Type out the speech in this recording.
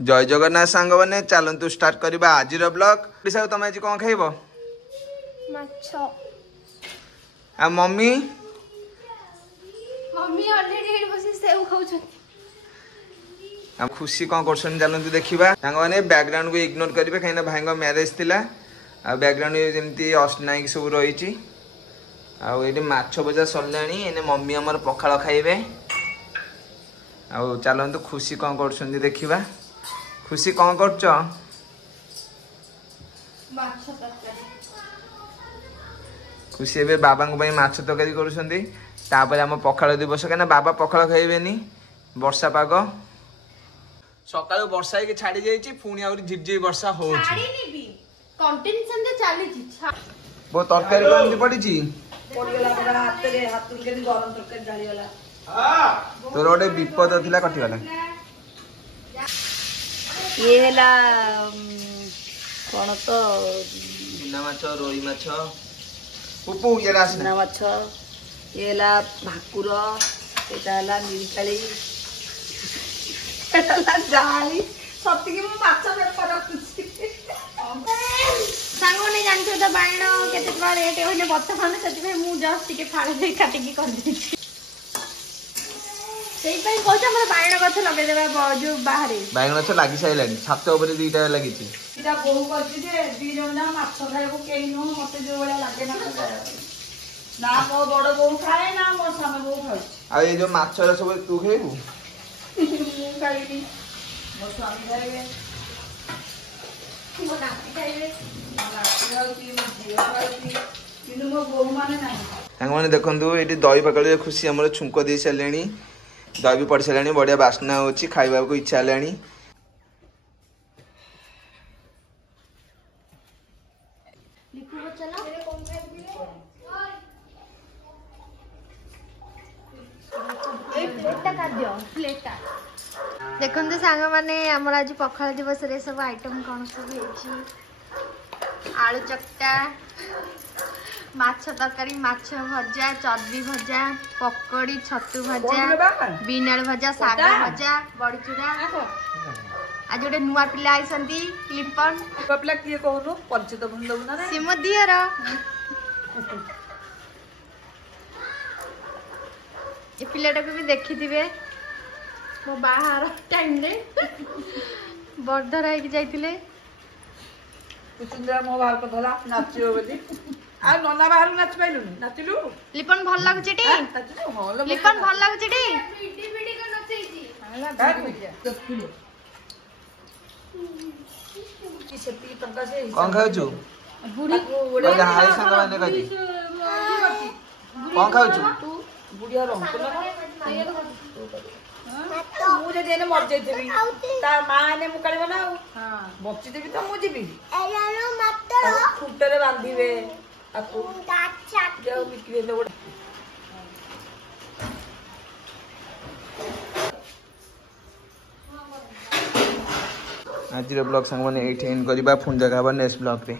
जय जगन्नाथ सांग मैंने चलतु स्टार्ट करवा आज ब्लॉग। तुम आज कौन खाइब? आ मम्मी हम खुशी कौन कर चलतु देखा मैंने बैकग्राउंड को इग्नोर करेंगे कहीं भाई मैरेज थिला आ बैकग्राउंड जमी अष्टनायक सब रही आठ माछ भजा सरला मम्मी आमर पखाल खाइबे। आउ चलतु खुशी कौन कर देखा। खुशी कौन कर खुशी ए बाबा माछ तरकारी कर पखाल दिवस कहीं बाबा पखाल खाइबेनी वर्षा पाग सका वर्षा ही छाड़ी जाइए पुणी आ झिपझिप वर्षा हो तरकारी पड़ी तोर गोटे विपद थिला कटिगला ये हैला कोन तो बिना माछ रोई माछ पुपु ये रास बिना माछ ये हैला भाकुर एटा हैला मिरकाली एटा हैला जाली सत्ती की मु माछ पेपर रखुची सांगोने जानते तो बाण केते टका रेट होने बर्तमान से मु जस्ट टिके फाळे दे काटी की कर देछि सेई पई कहछ हमर बाण गछ लगे देबा जो बाहर बाण गछ लागि साइलानी छात ऊपर दुईटा लागिछि इटा बहु करछि जे दी जण ना माछ खाइबो केही न मते जो बडा लागे ना मो बड़ बहु खाए ना मो सामे बहु खाए आ ए जो माछ रे सब तू खाइबू मु खाइबी मो स्वामी खाइबे मो नाती खाइबे मैंने देखु ये दही पकड़ खुशी आम छुंक दे सारे दही भी पड़ सारे बढ़िया बास्ना हो खाइबा को इच्छा है। देखते सांग मैंने आम आज पखाल दिवस रे सब आइटम कौन सब आलू चकटा माछ तरकारी माछ भजा चर्बी भजा पकड़ी छतु भजा बीन आलू भजा साग भजा बड़ीचूरा आज गोटे नुआ पिला आइसंती लिपन पिला किए कहनु परिचित बंधु ना सी मो दियर ये पिलाटा को भी देखिथिबे मो बाहर टाइम रे बर्धरा होइक जाइतिले कुचुंदरा मो बाहर को धला नाचियो बोली आ नोना बाहर नाच पाइलु नाचिलु लिपन भल लागु छिटी नाचिलु हो लिपन भल लागु छिटी पीटी पीटी को नचैछि हला गाय बुझिया 10 किलो की सेती टंका से कौन खाउ छु बुढ़ी को हाय संग माने कहि कौन खाउ छु तू बुढ़िया रंग तो मु जे देने मर जाइतेबी ता मां ने मुकाली बना हां बच्ची देबी तो मु जीबी एलानो मत फुटरे बांधीबे आकु जाओ बिक्री ले गोड़ आज ब्लॉग संग माने 8 एंड करबा फोन जगह नेक्स्ट ब्लॉग रे।